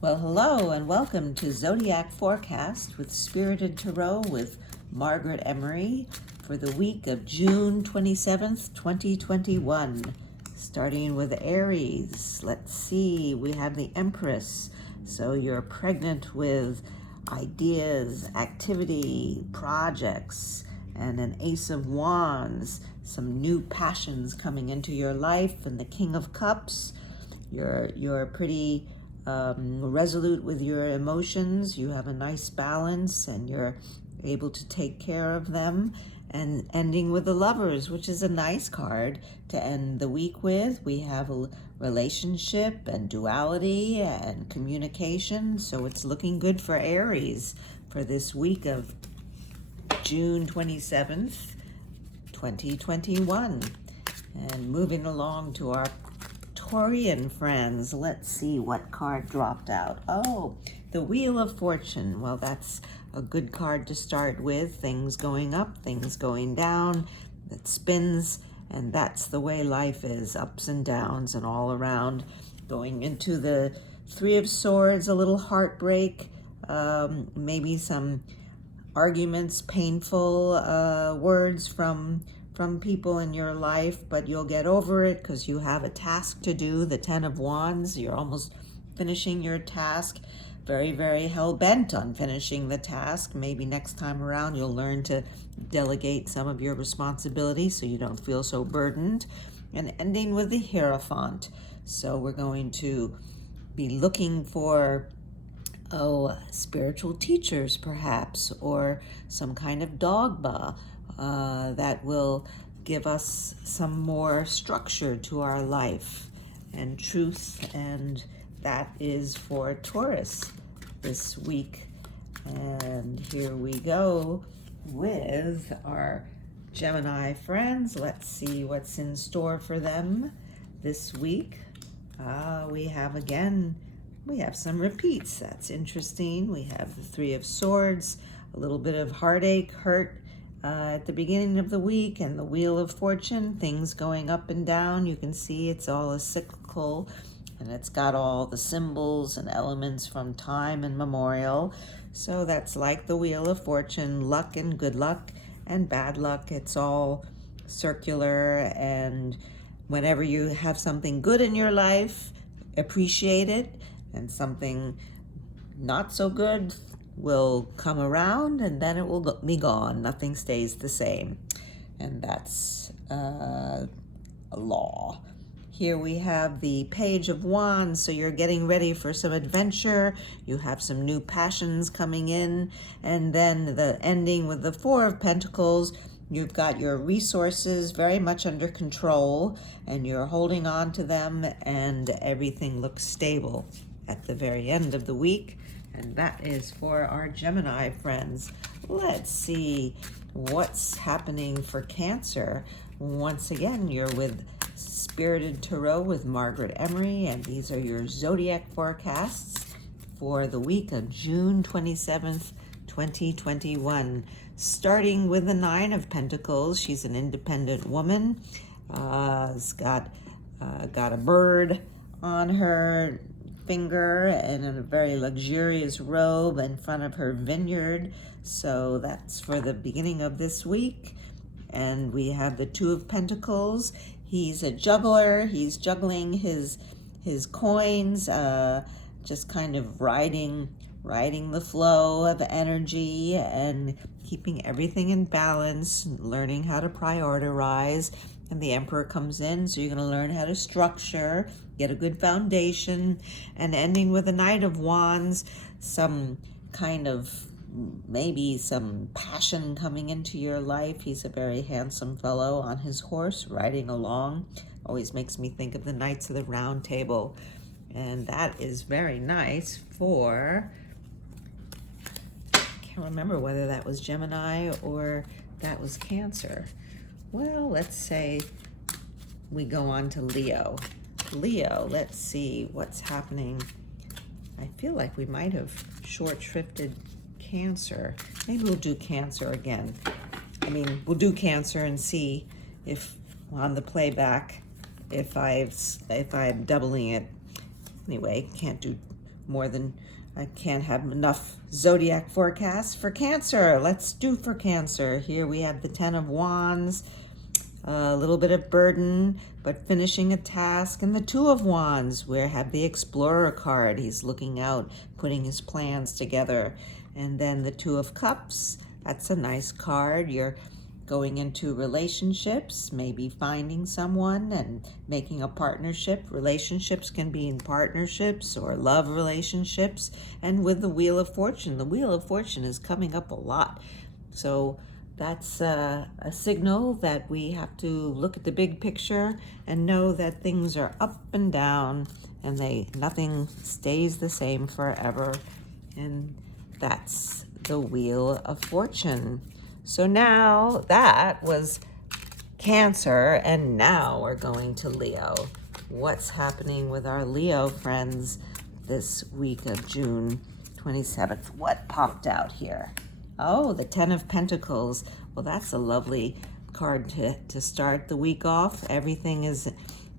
Well, hello and welcome to Zodiac Forecast with Spirited Tarot with Margaret Emory for the week of June 27th, 2021. Starting with Aries, let's see, we have the Empress. So you're pregnant with ideas, activity, projects, and an Ace of Wands, some new passions coming into your life, and the King of Cups. You're pretty resolute with your emotions. You have a nice balance and you're able to take care of them. And ending with the Lovers, which is a nice card to end the week with. We have a relationship and duality and communication. So it's looking good for Aries for this week of June 27th, 2021. And moving along to our Taurian friends, let's see what card dropped out. Oh, the Wheel of Fortune. Well, that's a good card to start with. Things going up, things going down. It spins, and that's the way life is, ups and downs and all around. Going into the Three of Swords, a little heartbreak, maybe some arguments, painful words from people in your life, but you'll get over it because you have a task to do. The Ten of Wands, you're almost finishing your task. Very, very hell-bent on finishing the task. Maybe next time around you'll learn to delegate some of your responsibilities so you don't feel so burdened. And ending with the Hierophant. So we're going to be looking for spiritual teachers perhaps, or some kind of dogma that will give us some more structure to our life and truth, and that is for Taurus this week. And here we go with our Gemini friends. Let's see what's in store for them this week. We have some repeats. That's interesting. We have the Three of Swords, a little bit of heartache, hurt at the beginning of the week, and the Wheel of Fortune, things going up and down. You can see it's all a cyclical, and it's got all the symbols and elements from time immemorial. So that's like the Wheel of Fortune, luck and good luck and bad luck. It's all circular, and whenever you have something good in your life, appreciate it, and something not so good will come around, and then it will be gone. Nothing stays the same, and that's a law. Here we have the Page of Wands, so you're getting ready for some adventure. You have some new passions coming in, and then the ending with the Four of Pentacles. You've got your resources very much under control, and you're holding on to them, and everything looks stable at the very end of the week. And that is for our Gemini friends. Let's see what's happening for Cancer. Once again, you're with Spirited Tarot with Margaret Emory, and these are your Zodiac forecasts for the week of June 27th, 2021. Starting with the Nine of Pentacles. She's an independent woman. Has got a bird on her finger and in a very luxurious robe in front of her vineyard. So that's for the beginning of this week. And we have the Two of Pentacles. He's a juggler. He's juggling his coins, just kind of riding the flow of energy and keeping everything in balance, learning how to prioritize. And the Emperor comes in, so you're going to learn how to structure, get a good foundation, and ending with the Knight of Wands, some kind of maybe some passion coming into your life. He's a very handsome fellow on his horse riding along. Always makes me think of the Knights of the Round Table. And that is very nice for, I can't remember whether that was Gemini or that was Cancer. Well, let's say we go on to Leo. Leo, let's see what's happening. I feel like we might have short-shrifted Cancer. Maybe we'll do Cancer again. I mean, we'll do Cancer and see if on the playback, if I'm doubling it. Anyway, can't do I can't have enough zodiac forecasts for Cancer. Let's do for Cancer. Here we have the Ten of Wands, a little bit of burden, but finishing a task. And the Two of Wands, where I have the Explorer card. He's looking out, putting his plans together. And then the Two of Cups, that's a nice card. You're going into relationships, maybe finding someone and making a partnership. Relationships can be in partnerships or love relationships. And with the Wheel of Fortune is coming up a lot. So that's a signal that we have to look at the big picture and know that things are up and down and nothing stays the same forever. And that's the Wheel of Fortune. So now that was Cancer, and now we're going to Leo. What's happening with our Leo friends this week of June 27th? What popped out here? Oh, the Ten of Pentacles. Well, that's a lovely card to start the week off. Everything is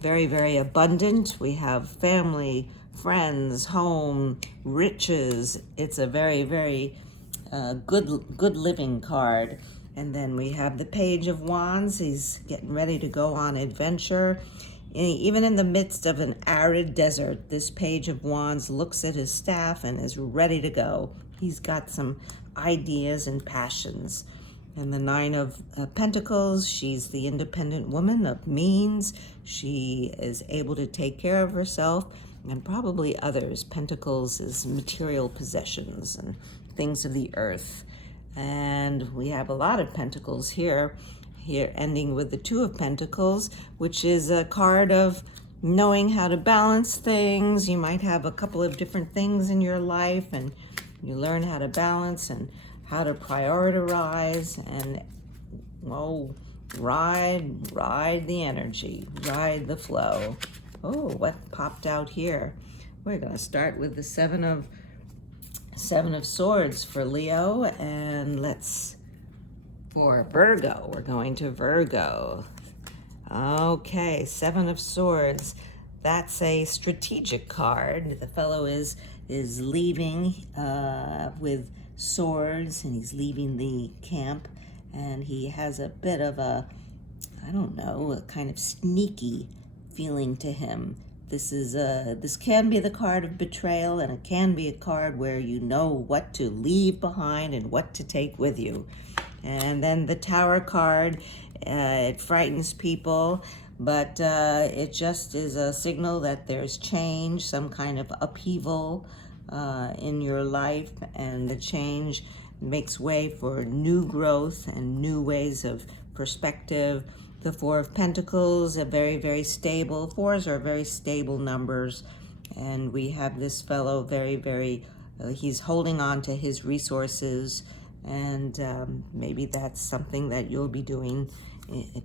very, very abundant. We have family, friends, home, riches. It's a very, very good living card. And then we have the Page of Wands. He's getting ready to go on adventure. Even in the midst of an arid desert, this Page of Wands looks at his staff and is ready to go. He's got some ideas and passions. And the Nine of Pentacles, she's the independent woman of means. She is able to take care of herself and probably others. Pentacles is material possessions and things of the earth. And we have a lot of pentacles here ending with the Two of Pentacles, which is a card of knowing how to balance things. You might have a couple of different things in your life, and you learn how to balance and how to prioritize and, ride the energy, ride the flow. Oh, what popped out here? We're going to start with the Seven of Swords for Leo, and for Virgo, we're going to Virgo. Okay, Seven of Swords. That's a strategic card. The fellow is leaving with swords, and he's leaving the camp, and he has a bit of a kind of sneaky feeling to him. This can be the card of betrayal, and it can be a card where you know what to leave behind and what to take with you. And then the Tower card, it frightens people, but it just is a signal that there's change, some kind of upheaval in your life, and the change makes way for new growth and new ways of perspective. The Four of Pentacles are very, very stable. Fours are very stable numbers. And we have this fellow very, very, he's holding on to his resources. And maybe that's something that you'll be doing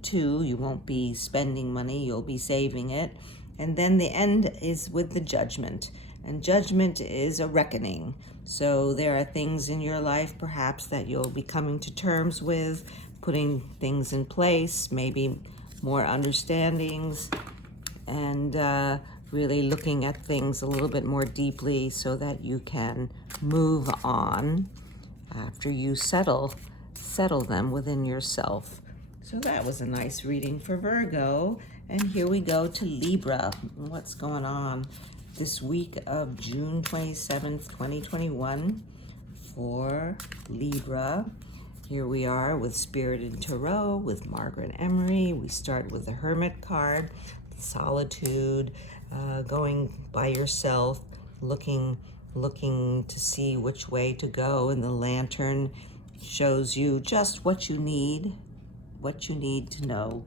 too. You won't be spending money, you'll be saving it. And then the end is with the Judgment. And Judgment is a reckoning. So there are things in your life perhaps that you'll be coming to terms with, putting things in place, maybe more understandings, and really looking at things a little bit more deeply so that you can move on after you settle them within yourself. So that was a nice reading for Virgo. And here we go to Libra. What's going on this week of June 27th, 2021 for Libra? Here we are with Spirit in Tarot with Margaret Emory. We start with the Hermit card, solitude, going by yourself, looking to see which way to go. And the Lantern shows you just what you need to know.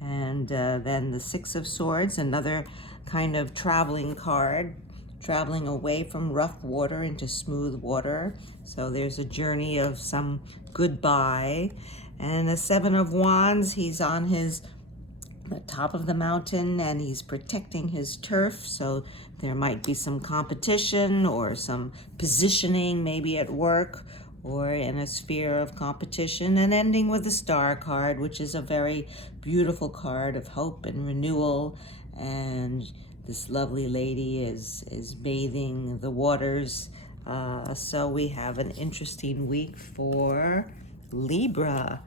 And then the Six of Swords, another kind of traveling card, traveling away from rough water into smooth water. So there's a journey of some goodbye. And the Seven of Wands, he's on the top of the mountain and he's protecting his turf. So there might be some competition or some positioning, maybe at work or in a sphere of competition. And ending with the Star card, which is a very beautiful card of hope and renewal and this lovely lady is bathing the waters. So we have an interesting week for Libra.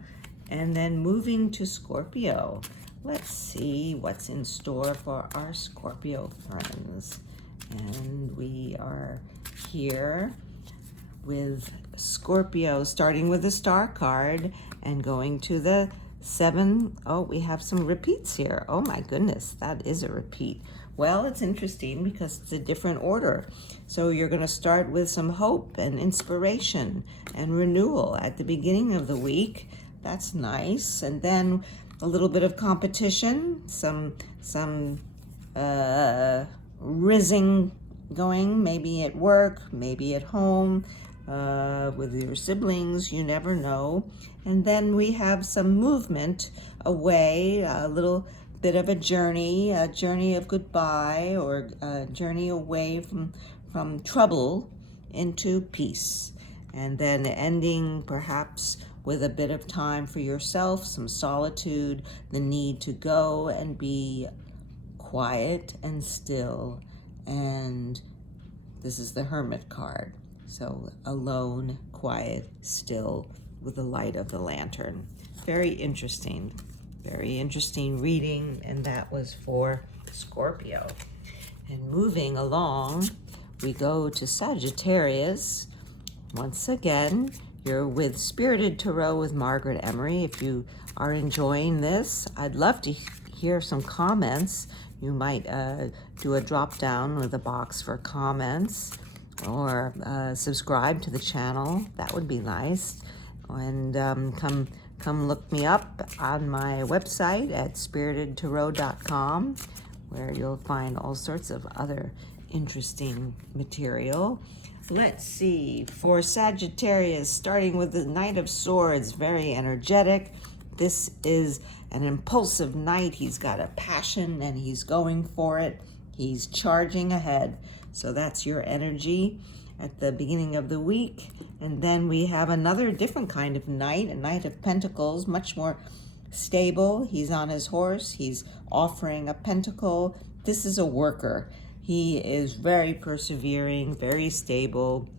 And then moving to Scorpio. Let's see what's in store for our Scorpio friends. And we are here with Scorpio, starting with the Star card and going to the 7. Oh, we have some repeats here. Oh my goodness, that is a repeat. Well, it's interesting because it's a different order. So you're going to start with some hope and inspiration and renewal at the beginning of the week. That's nice. And then a little bit of competition, some rizzing going, maybe at work, maybe at home, with your siblings, you never know. And then we have some movement away, a little bit of a journey of goodbye, or a journey away from trouble into peace. And then ending perhaps with a bit of time for yourself, some solitude, the need to go and be quiet and still. And this is the Hermit card. So alone, quiet, still, with the light of the lantern. Very interesting reading, and that was for Scorpio. And moving along, we go to Sagittarius. Once again, you're with Spirited Tarot with Margaret Emory. If you are enjoying this, I'd love to hear some comments. You might do a drop down with a box for comments, or subscribe to the channel. That would be nice. And come look me up on my website at spiritedtarot.com, where you'll find all sorts of other interesting material. Let's see, for Sagittarius, starting with the Knight of Swords, very energetic. This is an impulsive knight. He's got a passion and he's going for it. He's charging ahead. So that's your energy at the beginning of the week. And then we have another different kind of knight, a Knight of Pentacles, much more stable. He's on his horse. He's offering a pentacle. This is a worker. He is very persevering, very stable.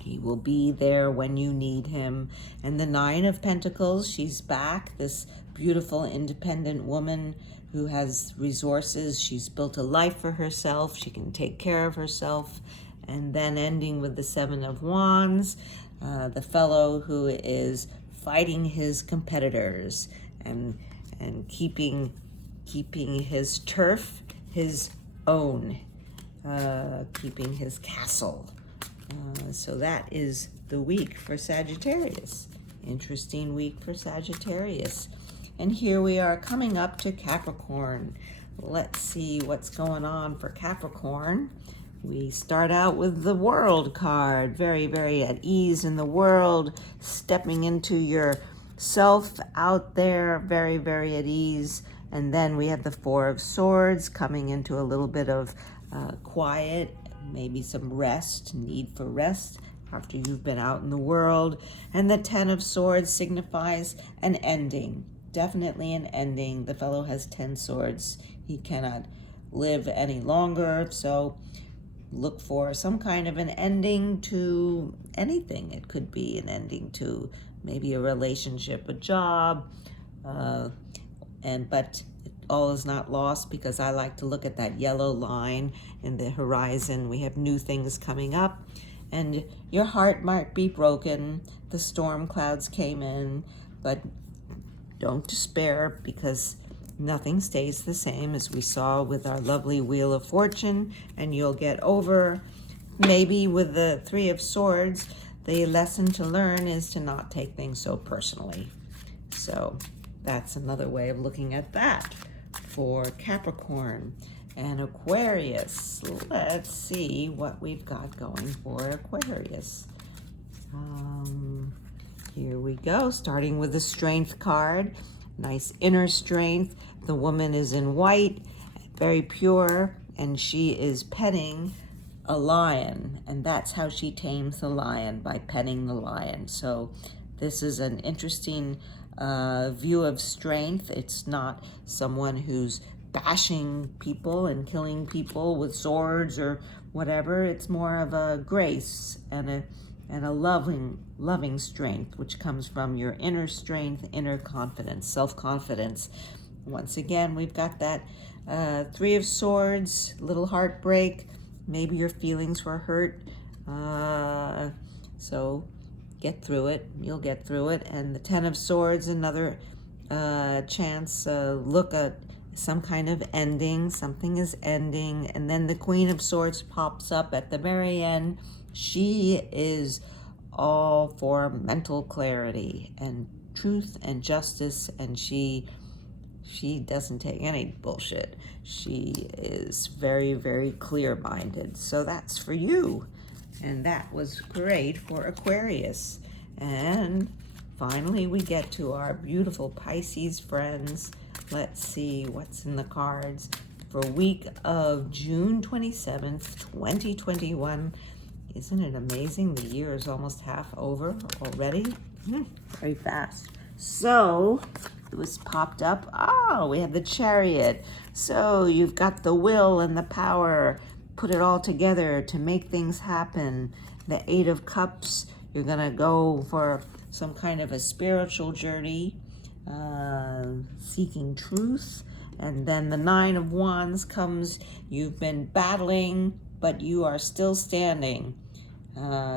He will be there when you need him. And the Nine of Pentacles, she's back, this beautiful, independent woman who has resources. She's built a life for herself. She can take care of herself. And then ending with the Seven of Wands, the fellow who is fighting his competitors and keeping his turf his own, keeping his castle. So that is the week for Sagittarius. Interesting week for Sagittarius. And here we are coming up to Capricorn. Let's see what's going on for Capricorn. We start out with the World card. Very, very at ease in the world, stepping into yourself out there, very, very at ease. And then we have the Four of Swords coming into a little bit of quiet, maybe some rest, need for rest after you've been out in the world. And the Ten of Swords signifies an ending, definitely an ending. The fellow has 10 swords. He cannot live any longer. So look for some kind of an ending to anything. It could be an ending to maybe a relationship, a job, but all is not lost, because I like to look at that yellow line in the horizon. We have new things coming up, and your heart might be broken. The storm clouds came in, but don't despair, because nothing stays the same, as we saw with our lovely Wheel of Fortune, and you'll get over. Maybe with the Three of Swords, the lesson to learn is to not take things so personally. So that's another way of looking at that for Capricorn. And Aquarius, let's see what we've got going for Aquarius. Here we go, starting with the Strength card. Nice inner strength. The woman is in white, very pure, and she is petting a lion, and that's how she tames the lion, by petting the lion. So this is an interesting view of strength. It's not someone who's bashing people and killing people with swords or whatever. It's more of a grace and a loving strength, which comes from your inner strength, inner confidence, self-confidence. Once again, we've got that Three of Swords, little heartbreak. Maybe your feelings were hurt. So get through it. You'll get through it. And the Ten of Swords, another chance. Look at some kind of ending. Something is ending. And then the Queen of Swords pops up at the very end. She is all for mental clarity and truth and justice, and she doesn't take any bullshit. She is very, very clear-minded. So that's for you. And that was great for Aquarius. And finally, we get to our beautiful Pisces friends. Let's see what's in the cards for week of June 27th, 2021. Isn't it amazing? The year is almost half over already. Very fast. So it was popped up. Oh, we have the Chariot. So you've got the will and the power. Put it all together to make things happen. The Eight of Cups. You're going to go for some kind of a spiritual journey, seeking truth. And then the Nine of Wands comes. You've been battling, but you are still standing.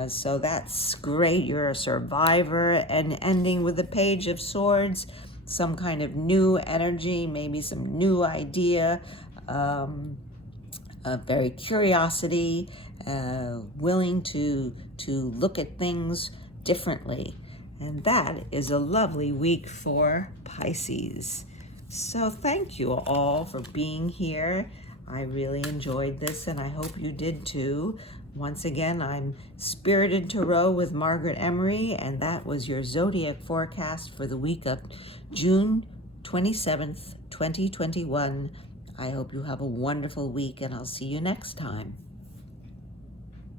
So that's great. You're a survivor. And ending with the Page of Swords, some kind of new energy, maybe some new idea, very curiosity, willing to look at things differently. And that is a lovely week for Pisces. So thank you all for being here. I really enjoyed this, and I hope you did too. Once again, I'm Spirited Tarot with Margaret Emory, and that was your Zodiac forecast for the week of June 27th, 2021. I hope you have a wonderful week, and I'll see you next time.